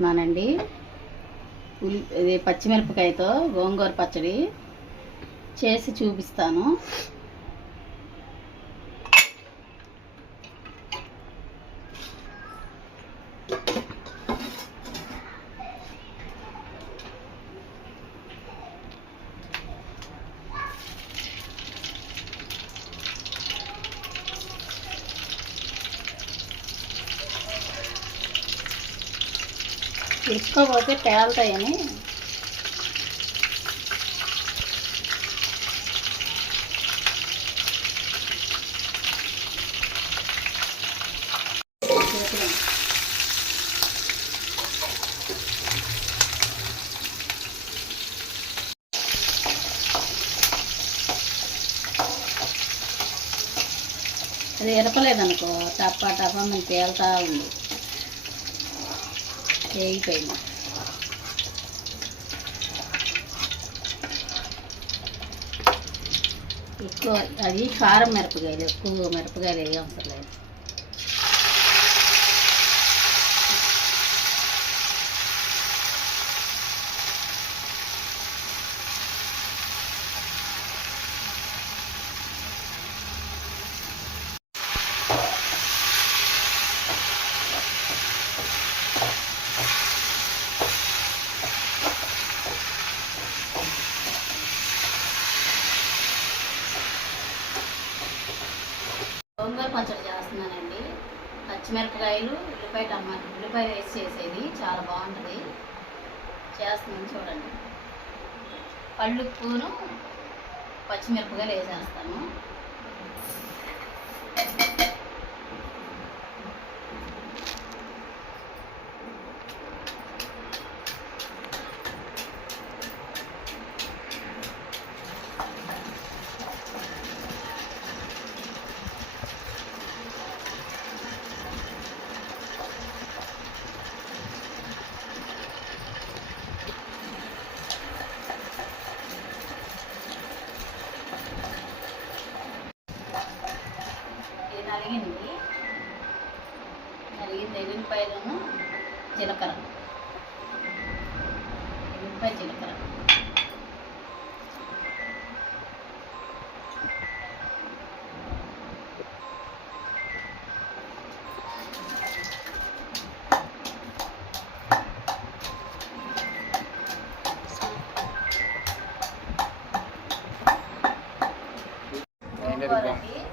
చేస్తున్నానండి. ఉల్లి ఇది పచ్చిమిరపకాయతో గోంగూర పచ్చడి చేసి చూపిస్తాను. తీసుకోకపోతే పేలుతాయని. అది ఎరపలేదనుకో టప్పా టప్పా మేము తేలుతా ఉంది. వేగిపోయింది ఎక్కువ అది కారం మిరపకాయలు ఎక్కువ మిరపకాయలు వేయ అవసరం లేదు. గోంగూర పచ్చడి చేస్తున్నానండి. పచ్చిమిరపకాయలు ఉల్లిపాయ టమాట ఉల్లిపాయలు వేసి చేసేది. చాలా బాగుంటుంది. చేస్తున్నాను చూడండి. పళ్ళుప్పును పచ్చిమిరపకాయలు వేసేస్తాను ఇది నలిగింది నలిగింది ఎల్లిపాయలను జీలకర్ర. ఎల్లిపాయ జీలకర్ర.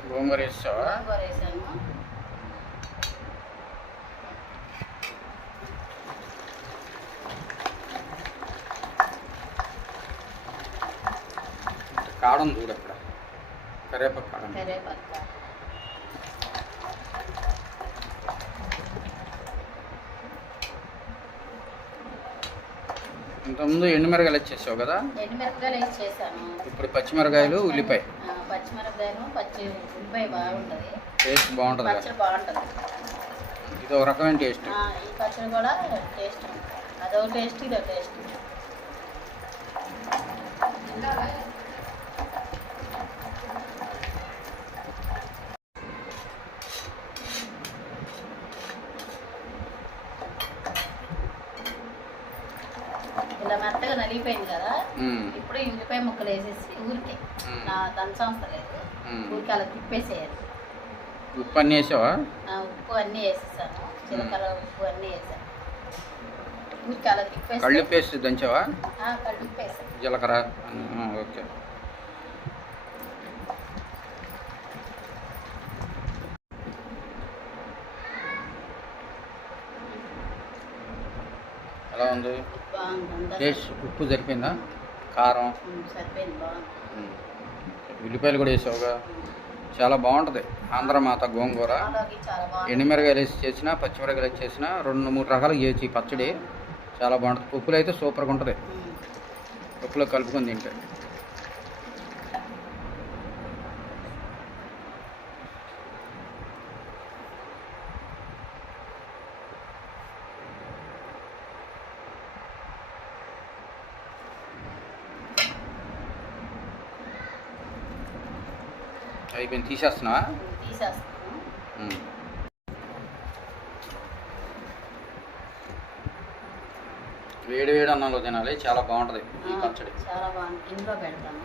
గోంగూర వేసావా గోంగూర వేసాను. కాడం చూడు అక్కడ కరేపాకు కాడం కరివేపాకు ఇంతకుముందు ఎండుమిరగాయలు వచ్చేసావు కదా? ఎండుమిరపకాయలు ఇప్పుడు పచ్చిమిరకాయలు ఉల్లిపాయ. ఆ, పచ్చిమిరపకాయలు పచ్చి ఉల్లిపాయ బాగుంటుంది. టేస్ట్ బాగుంటుంది? పచ్చడి బాగుంటుంది. ఇది ఒక రకమైన టేస్ట్. ఆ, ఈ పచ్చడి కూడా టేస్ట్ అదో టేస్ట్ ఇదో టేస్ట్. ఇలా మెత్తగా నలిగిపోయింది కదా ఇప్పుడు ఉల్లిపాయ ముక్కలు వేసేసి ఊరికే. నా దంచవసరం లేదు. ఉమ్. ఊరికే అలా తిప్పేసేయాలి. ఉప్పు అన్నీ వేసావా? ఉప్పు అన్నీ వేసేసాను. జీలకర్ర ఉప్పు అన్నీ వేసాను. ఊరికే అలా తిప్పేసి కళ్ళు పేస్ట్ దంచావా? కళ్ళు ఉప్పేసాను జీలకర్ర. ఓకే. ఎలా ఉంది? టేస్ట్ ఉప్పు సరిపోయిందా? కారం. ఉల్లిపాయలు కూడా వేసావుగా? చాలా బాగుంటుంది. ఆంధ్రమాత గోంగూర. అలాగే చాలా బాగుంది. ఎండుమిరగాయలు వేసి చేసిన పచ్చిమిరకాయలు వేసి చేసిన రెండు మూడు రకాలు ఈ పచ్చడి. చాలా బాగుంటుంది. పప్పులు అయితే సూపర్గా ఉంటుంది. పప్పులో కలుపుకొని తింటే. అయిపోయింది తీసేస్తున్నావా? తీసేస్తాను ఉమ్. వేడి వేడి అన్నంలో తినాలి చాలా బాగుంటుంది ఈ పచ్చడి. చాలా బాగుంది. ఇంట్లో పెడతాను.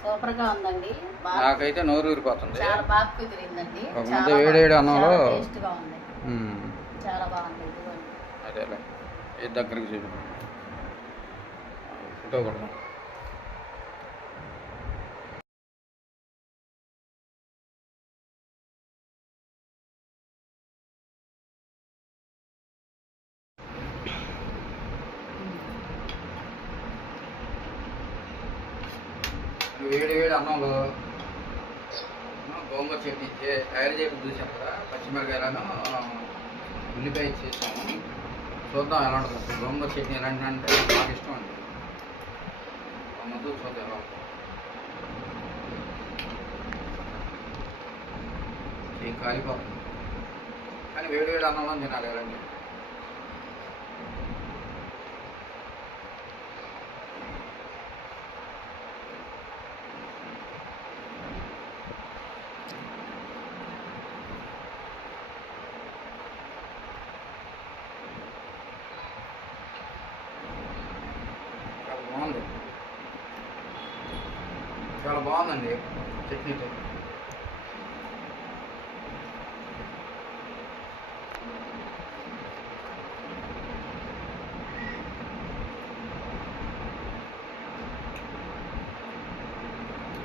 సూపర్గా ఉందండి. బాగా నాకైతే నోరు ఊరిపోతుంది చాలా బాగా కుదిరిందండి. వేడి వేడి అన్నంలో చాలా టేస్ట్గా ఉంది చాలా బాగుంది ఇదిగోండి అదేలే. ఇది దగ్గరికి చూపి ఫోటో కొడదాం. వేడి వేడి అన్నంలో గోంగూర చట్నీ చే- తయారు చూసాం కదా పచ్చిమిరకాయలను ఉల్లిపాయ చేసాము చూద్దాం ఎలా ఉంటుంది. గోంగూర చట్నీ ఎలాంటి అంటే నాకు ఇష్టం అండి. ఆ ముందు చూద్దాం ఎలా ఉంటుంది. చేయి కాలిపోతుంది కానీ వేడి వేడి అన్నంలో తినాలి ఎలాంటి చాలా బాగుంది చాలా బాగుందండి. చట్నీ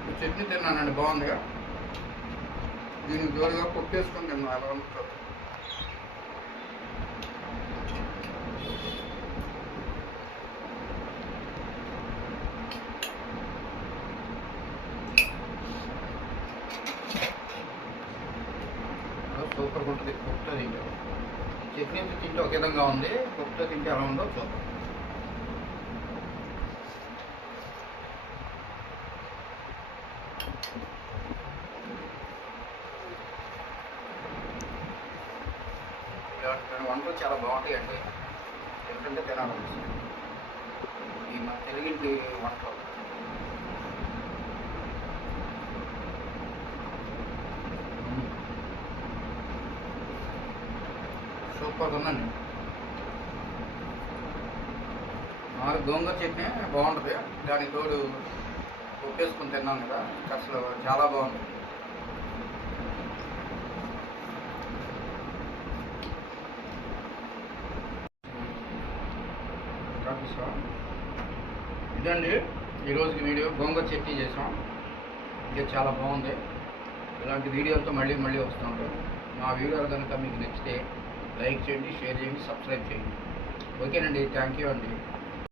ఈ చట్నీ తిన్నానండి బాగుందిగా. దీనికి జోరుగా కొట్టేసుకొని తిన్నాను ఎలా ఉంటుంది సూపర్గా ఉంటుంది కుప్తో తింటే చట్నీతో ఒకే విధంగా ఉంది. కుప్తో తింటే ఎలా ఉందో చూద్దాం. వంటలు చాలా బాగుంటాయండి. ఎందుకంటే తినాలి ఈ మన తెలుగింటి వంటలు సూపర్ ఉందండి మాకు గోంగూర చట్నీ బాగుంటుంది. దానికి తోడు ఉప్పేసుకుని తిన్నాను కదా. అసలు చాలా బాగుంది. ఇదండి. ఈరోజుకి వీడియో గోంగూర చట్నీ చేసాం. ఇది చాలా బాగుంది. ఇలాంటి వీడియోలతో మళ్ళీ మళ్ళీ వస్తూ ఉంటాం. మా వీడియోలు కనుక మీకు నచ్చితే లైక్ చేయండి షేర్ చేయండి సబ్స్క్రైబ్ చేయండి. ఓకేనండి. థ్యాంక్ యూ అండి.